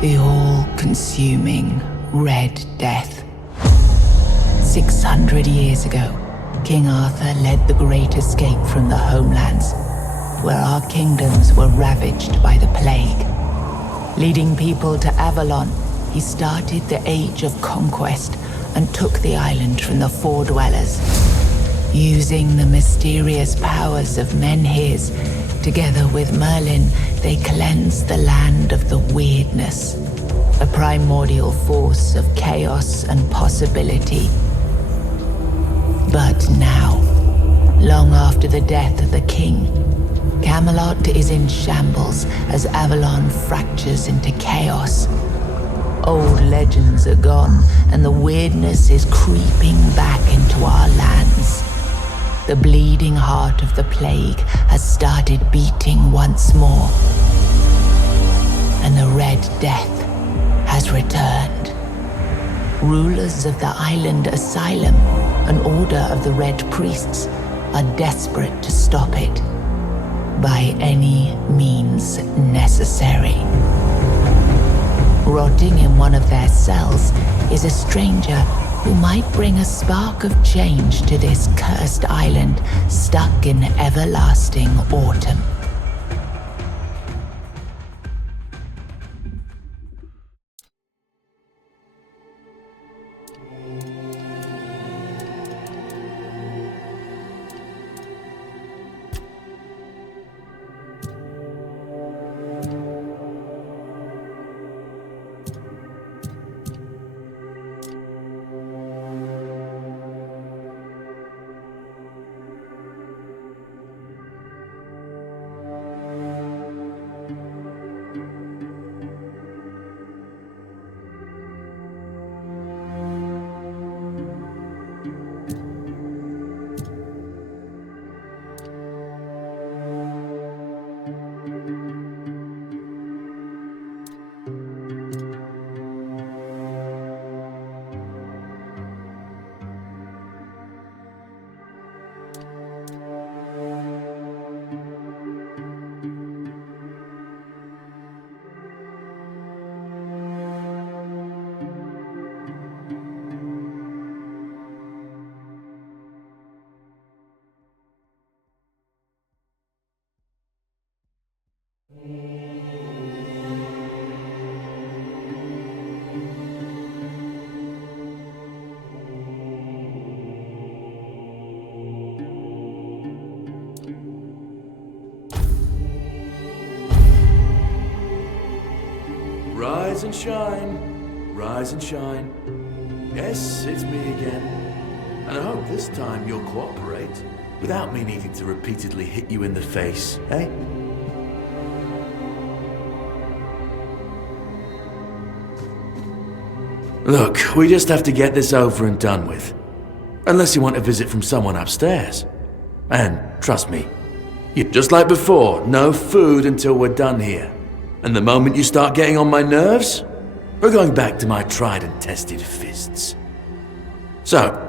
The all-consuming Red Death. 600 years ago, King Arthur led the great escape from the homelands, where our kingdoms were ravaged by the plague. Leading people to Avalon, he started the Age of Conquest and took the island from the Four Dwellers. Using the mysterious powers of Menhirs, together with Merlin, they cleansed the land of the weirdness, a primordial force of chaos and possibility. But now, long after the death of the king, Camelot is in shambles as Avalon fractures into chaos. Old legends are gone, and the weirdness is creeping back into our lands. The bleeding heart of the plague has started beating once more, and the Red Death has returned. Rulers of the island asylum, an order of the Red Priests, are desperate to stop it by any means necessary. Rotting in one of their cells is a stranger who might bring a spark of change to this cursed island stuck in everlasting autumn. Rise and shine, rise and shine. Yes, it's me again. And I hope this time you'll cooperate, without me needing to repeatedly hit you in the face, eh? Look, we just have to get this over and done with. Unless you want a visit from someone upstairs. And, trust me, just like before, no food until we're done here. And the moment you start getting on my nerves, we're going back to my tried and tested fists. So,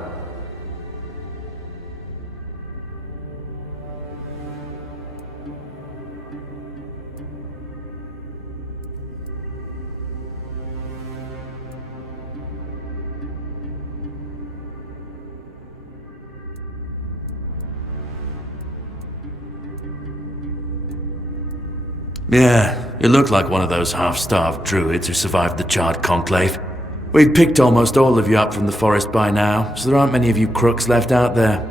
yeah, you look like one of those half-starved druids who survived the Charred Conclave. We've picked almost all of you up from the forest by now, so there aren't many of you crooks left out there.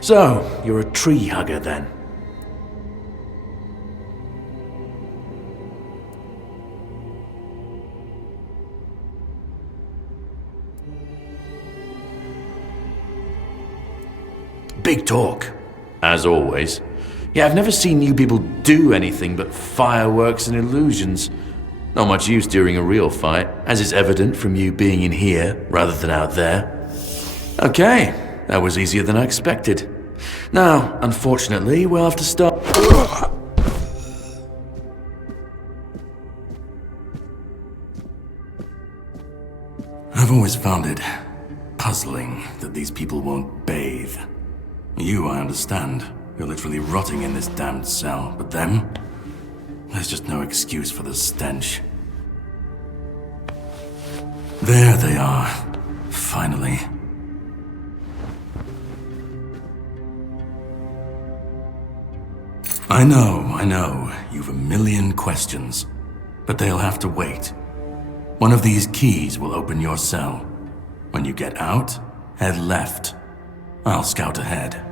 So, you're a tree hugger then? Big talk, as always. Yeah, I've never seen you people do anything but fireworks and illusions. Not much use during a real fight, as is evident from you being in here rather than out there. Okay, that was easier than I expected. Now, unfortunately, we'll have to start. I've always found it puzzling that these people won't bathe. You, I understand. You're literally rotting in this damned cell. But them? There's just no excuse for the stench. There they are. Finally. I know. You've a million questions. But they'll have to wait. One of these keys will open your cell. When you get out, head left. I'll scout ahead.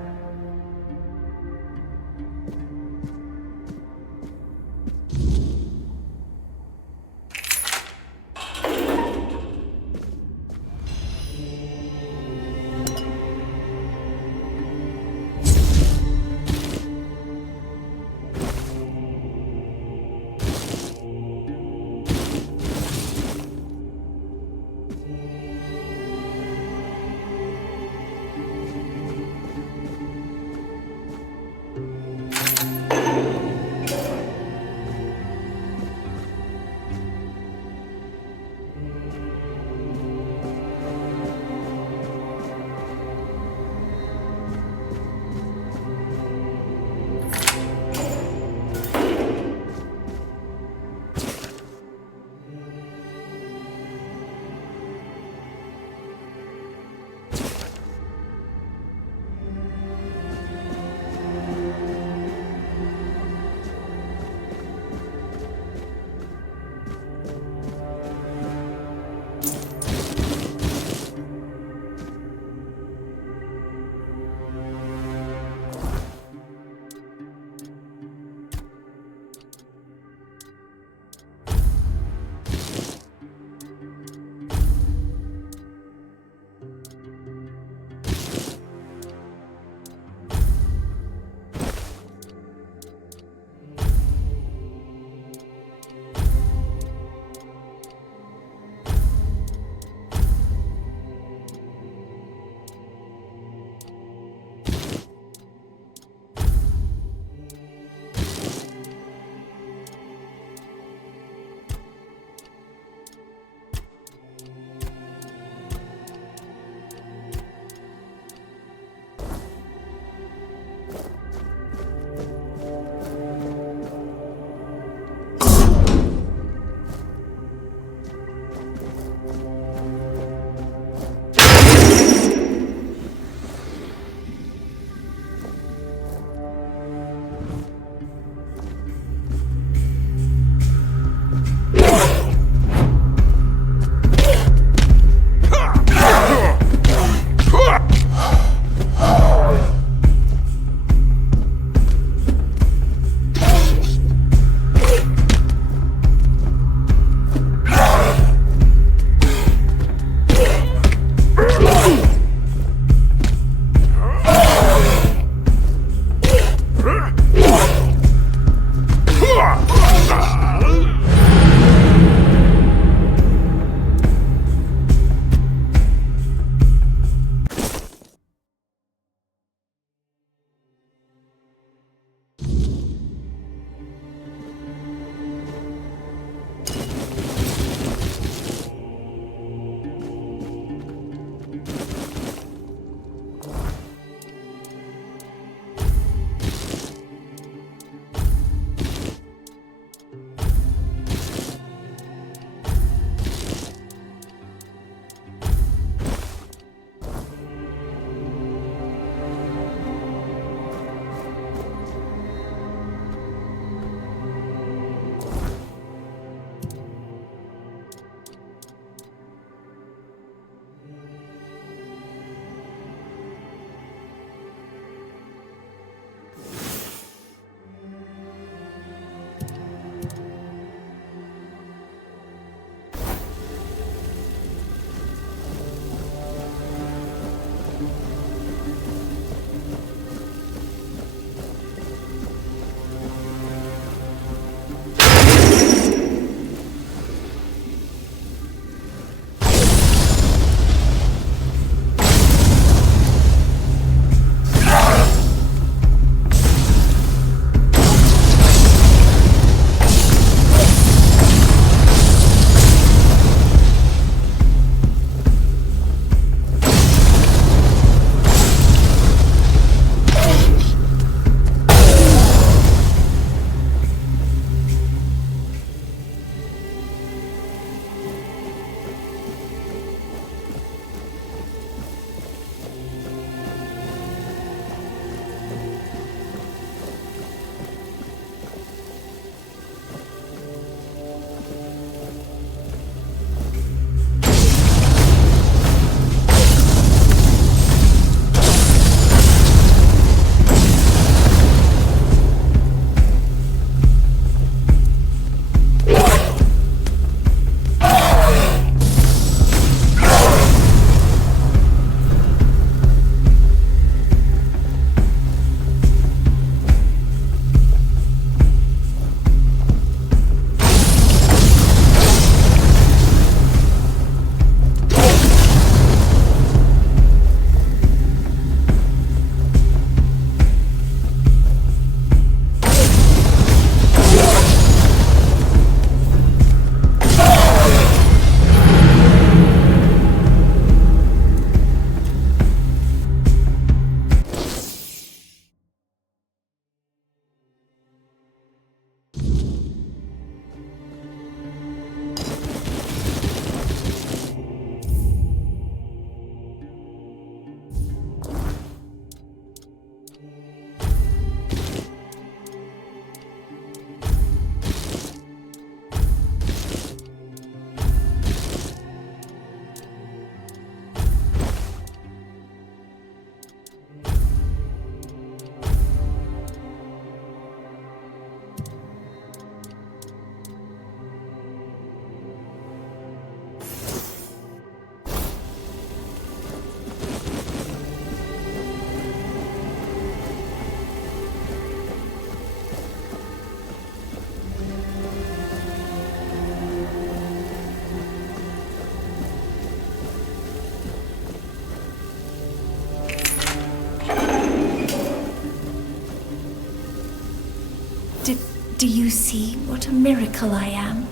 Do you see what a miracle I am?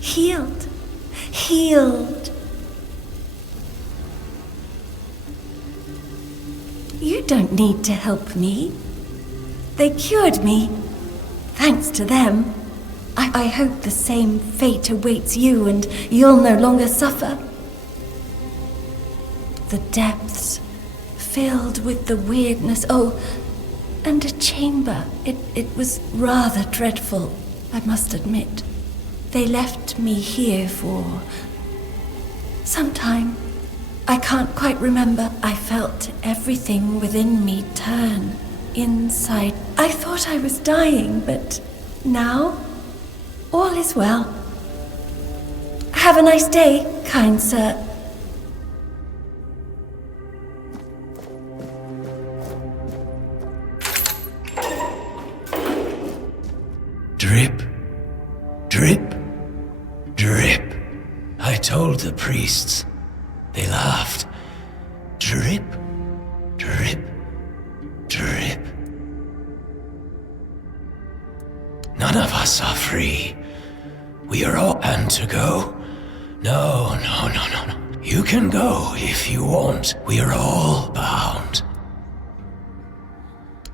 Healed. Healed. You don't need to help me. They cured me. Thanks to them. I hope the same fate awaits you and you'll no longer suffer. The depths, filled with the weirdness. Oh, and a chamber. It was rather dreadful, I must admit. They left me here for some time. I can't quite remember. I felt everything within me turn inside. I thought I was dying, but now all is well. Have a nice day, kind sir. Drip, drip, drip. I told the priests. They laughed. Drip, drip, drip. None of us are free. We are all and to go. No. You can go if you want. We are all bound.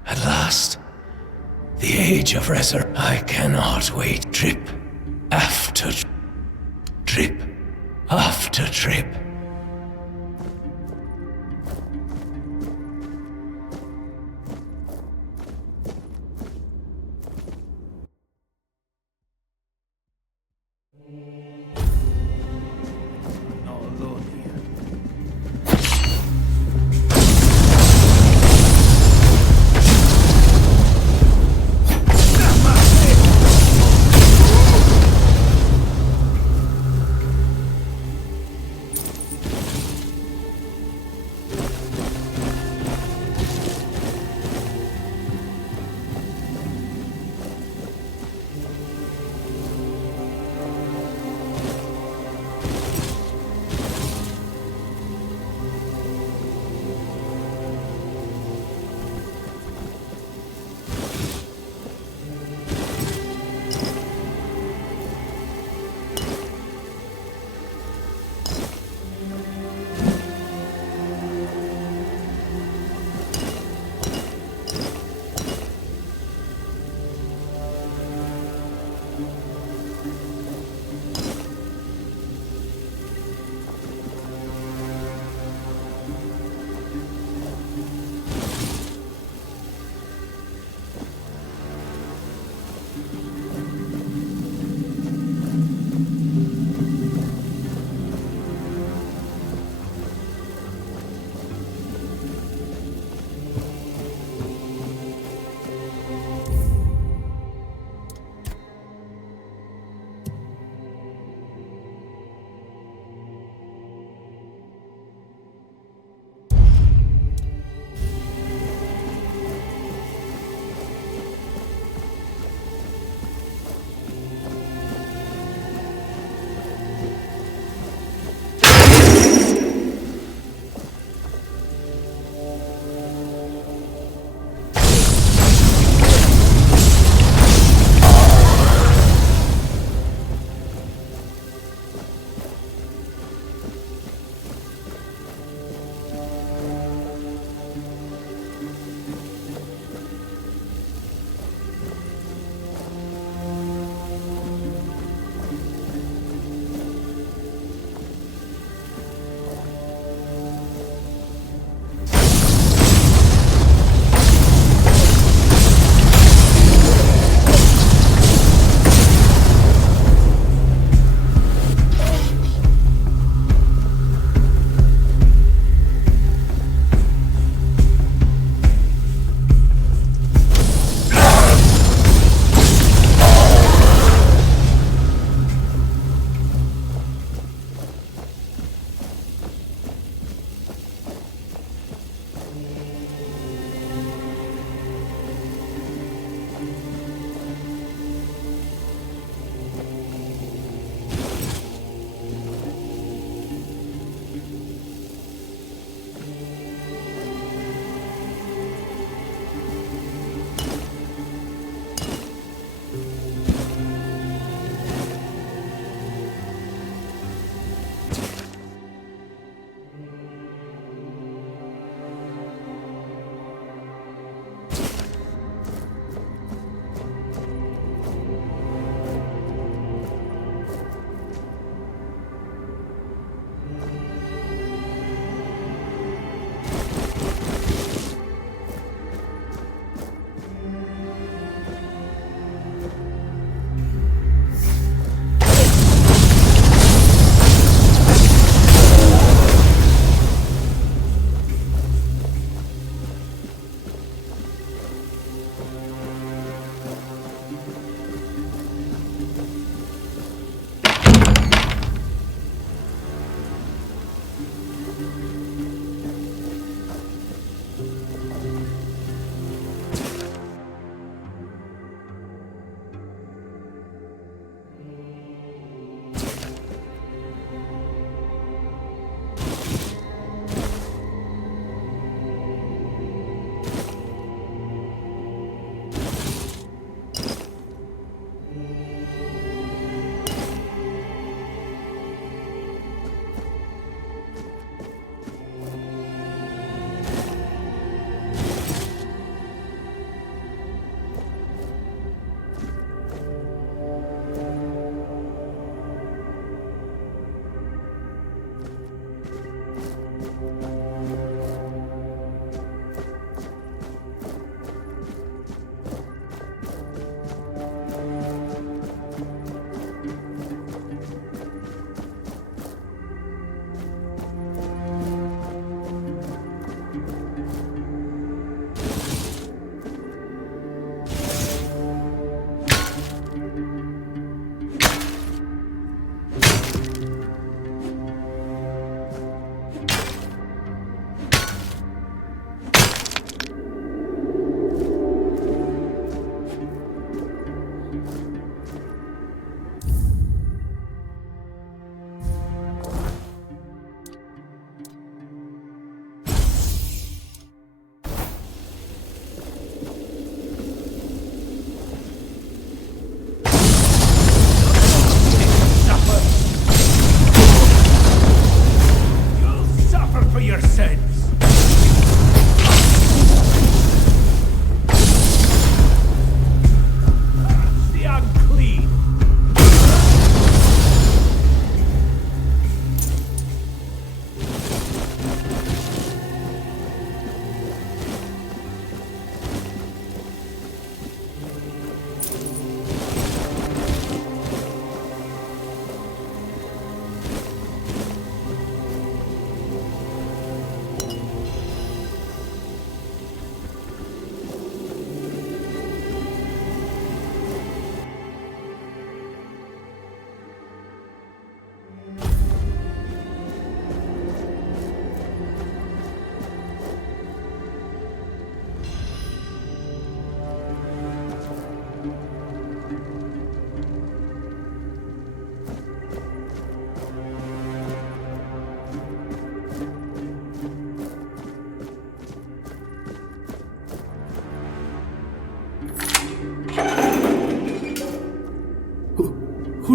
At last, the age of resurrection. I cannot wait. Drip after drip after drip.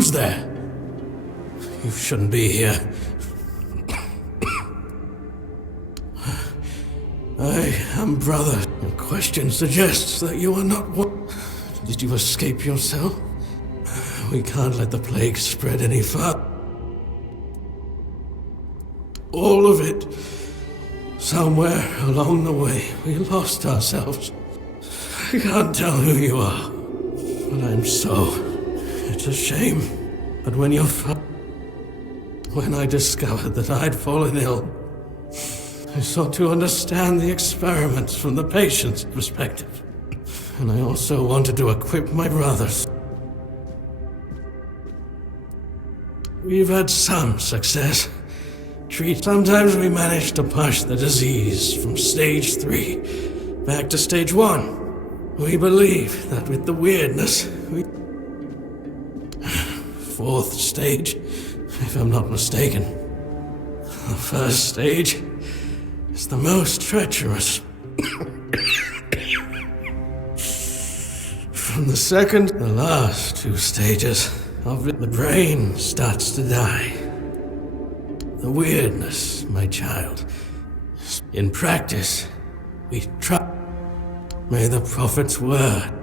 was there. You shouldn't be here. I am brother. Your question suggests that you are not one. Did you escape yourself? We can't let the plague spread any further. All of it. Somewhere along the way, we lost ourselves. I can't tell who you are, but I'm so. It's a shame. But when I discovered that I'd fallen ill, I sought to understand the experiments from the patient's perspective. And I also wanted to equip my brothers. We've had some success. Sometimes we managed to push the disease from stage 3 back to stage 1. We believe that with the weirdness, fourth stage, if I'm not mistaken. The first stage is the most treacherous. From the second, the last 2 stages of it, the brain starts to die. The weirdness, my child. In practice, we try. May the prophet's word.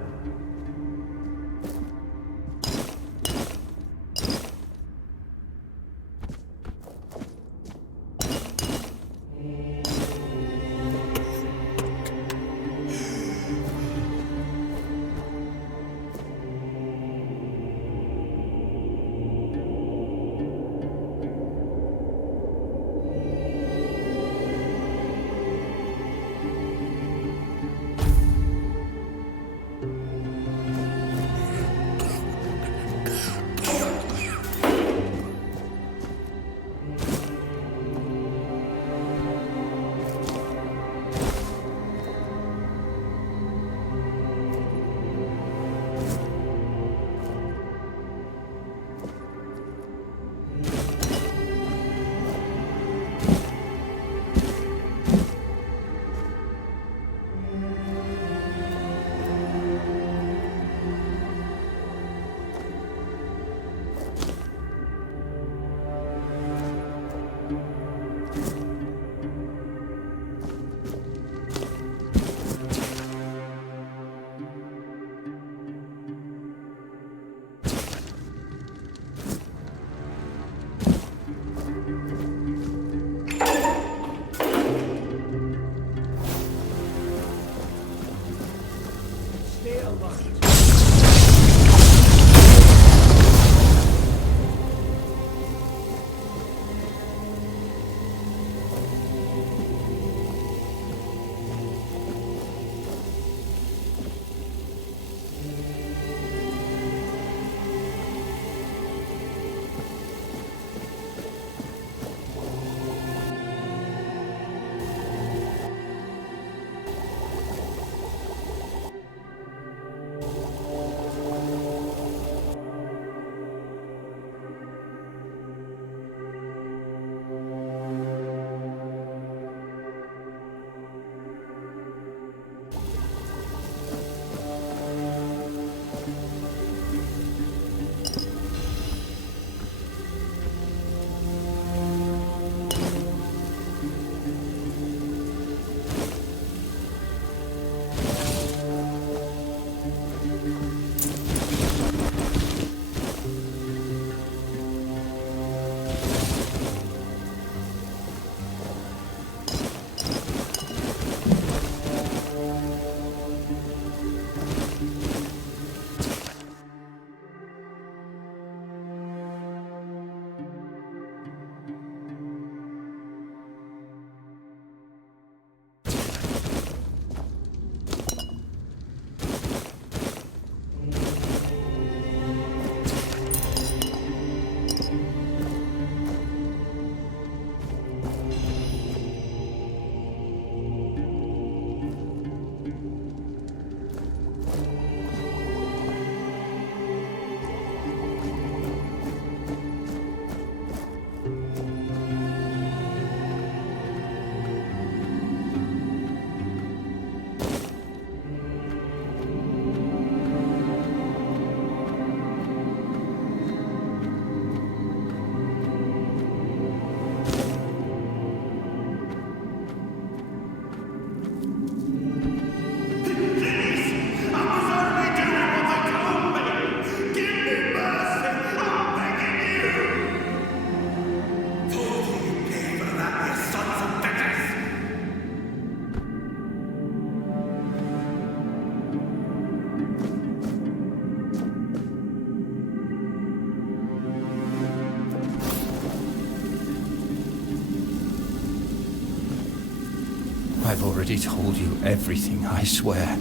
I've already told you everything, I swear.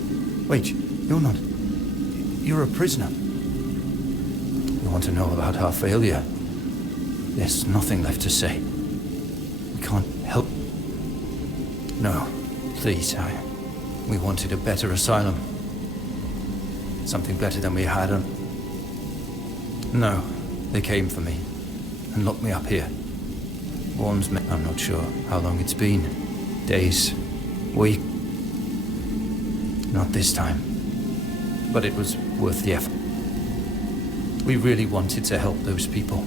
Wait, you're not... You're a prisoner. You want to know about our failure? There's nothing left to say. We can't help... No, please, we wanted a better asylum. Something better than we had on... No, they came for me and locked me up here. Warns me. I'm not sure how long it's been. Days, week. Not this time. But it was worth the effort. We really wanted to help those people.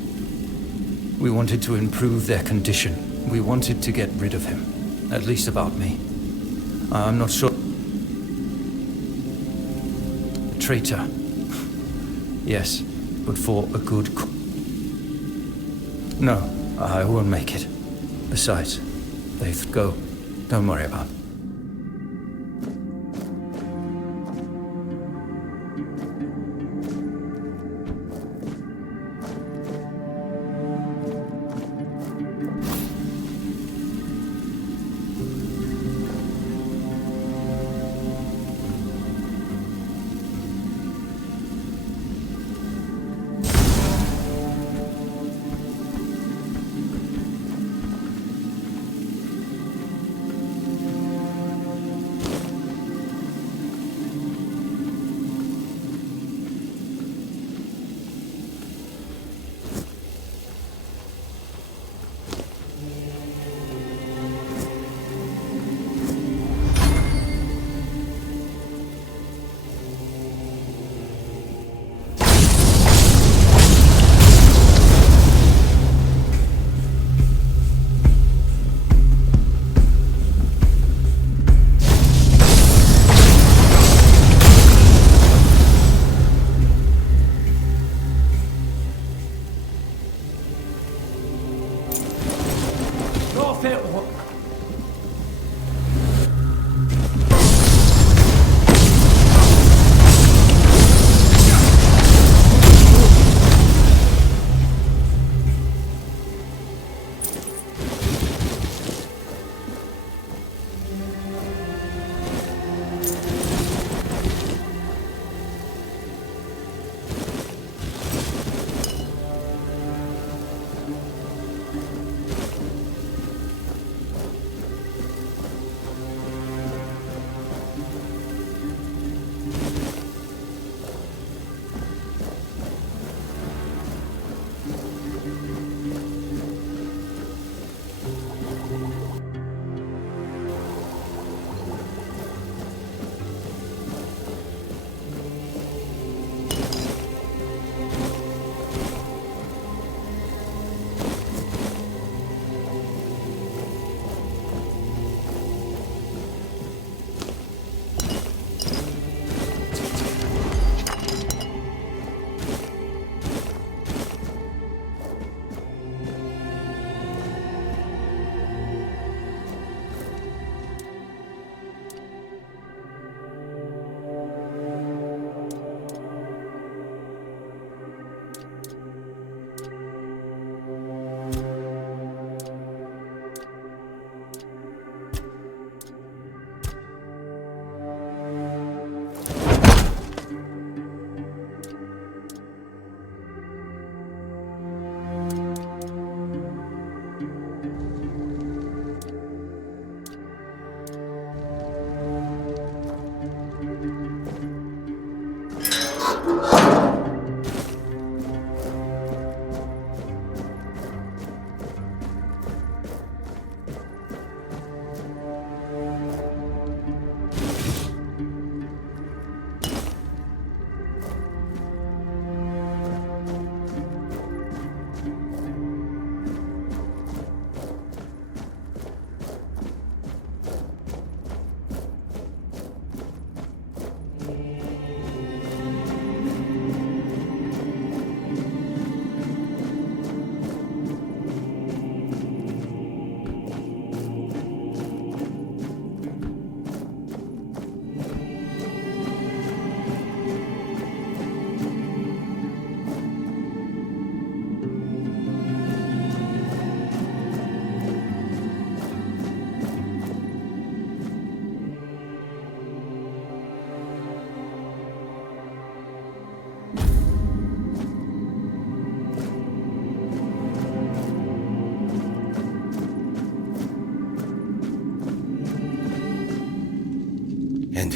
We wanted to improve their condition. We wanted to get rid of him. At least about me. I'm not sure. A traitor. Yes, but for a good No, I won't make it. Besides, they've go. Don't worry about it.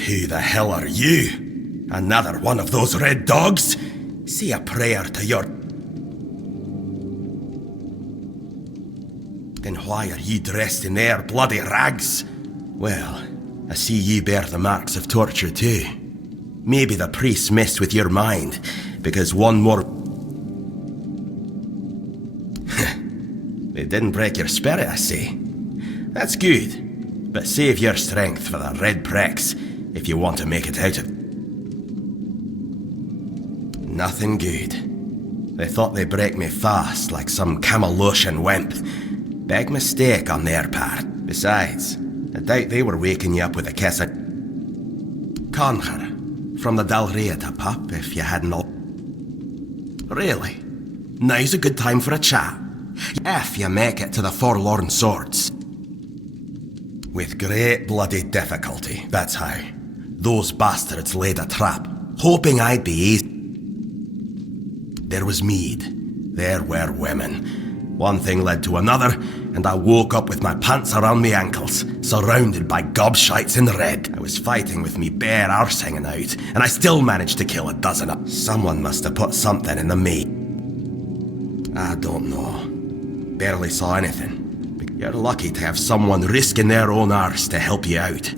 Who the hell are you? Another one of those red dogs? Say a prayer to your... Then why are ye dressed in their bloody rags? Well, I see ye bear the marks of torture too. Maybe the priests messed with your mind, because one more... They didn't break your spirit, I say. That's good, but save your strength for the red pricks if you want to make it out of... Nothing good. They thought they'd break me fast, like some Camalosian wimp. Big mistake on their part. Besides, I doubt they were waking you up with a kiss of... Conquer, from the Dalrieta pup, if you hadn't all... Really? Now's a good time for a chat. If you make it to the Forlorn Swords. With great bloody difficulty, that's how. Those bastards laid a trap, hoping I'd be easy. There was mead. There were women. One thing led to another, and I woke up with my pants around my ankles, surrounded by gobshites in red. I was fighting with me bare arse hanging out, and I still managed to kill a dozen of... Someone must have put something in the meat. I don't know. Barely saw anything. But you're lucky to have someone risking their own arse to help you out.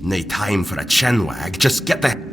No time for a chinwag, just get the...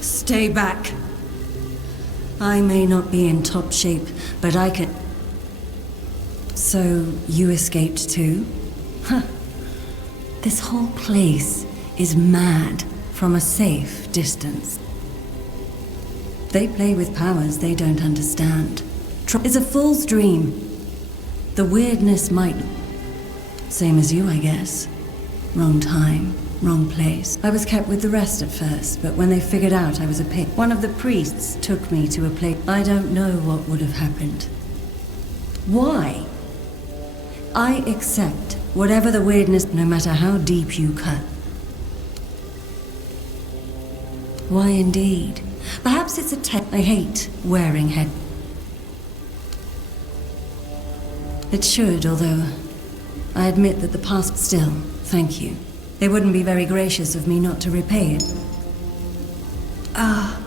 Stay back. I may not be in top shape, but I can... So, you escaped too? Huh. This whole place is mad from a safe distance. They play with powers they don't understand. It's a fool's dream. The weirdness might... Same as you, I guess. Wrong time. Wrong place. I was kept with the rest at first, but when they figured out I was a pig, one of the priests took me to a place. I don't know what would have happened. Why? I accept whatever the weirdness, no matter how deep you cut. Why indeed? Perhaps it's a I hate wearing head. It should, although I admit that the past still, thank you. They wouldn't be very gracious of me not to repay it. Ah.